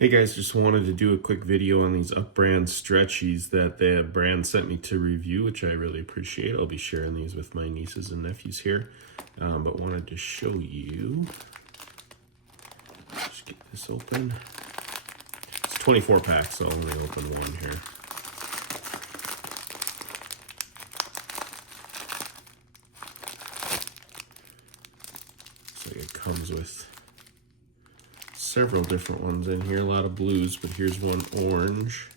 Hey guys, just wanted to do a quick video on these UpBrands stretchies that the brand sent me to review, which I really appreciate. I'll be sharing these with my nieces and nephews here, but wanted to show you. Just get this open. It's 24 packs, so I'll only open one here. So it comes with several different ones in here, a lot of blues, but here's one orange.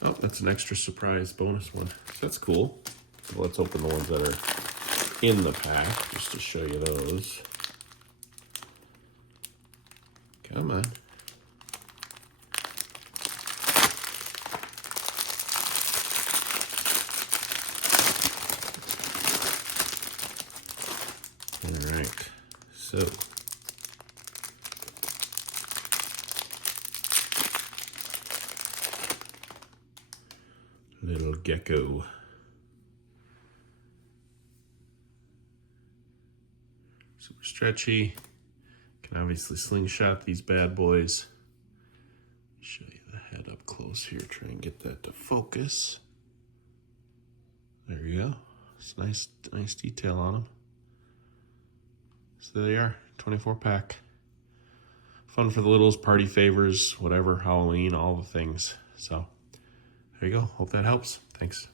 Oh, that's an extra surprise bonus one. So that's cool. So let's open the ones that are in the pack, just to show you those. Come on. All right, so little gecko. Super stretchy. Can obviously slingshot these bad boys. Show you the head up close here. Try and get that to focus. There you go. It's nice detail on them. So there they are, 24 pack. Fun for the littles, party favors, whatever, Halloween, all the things. So there you go. Hope that helps. Thanks.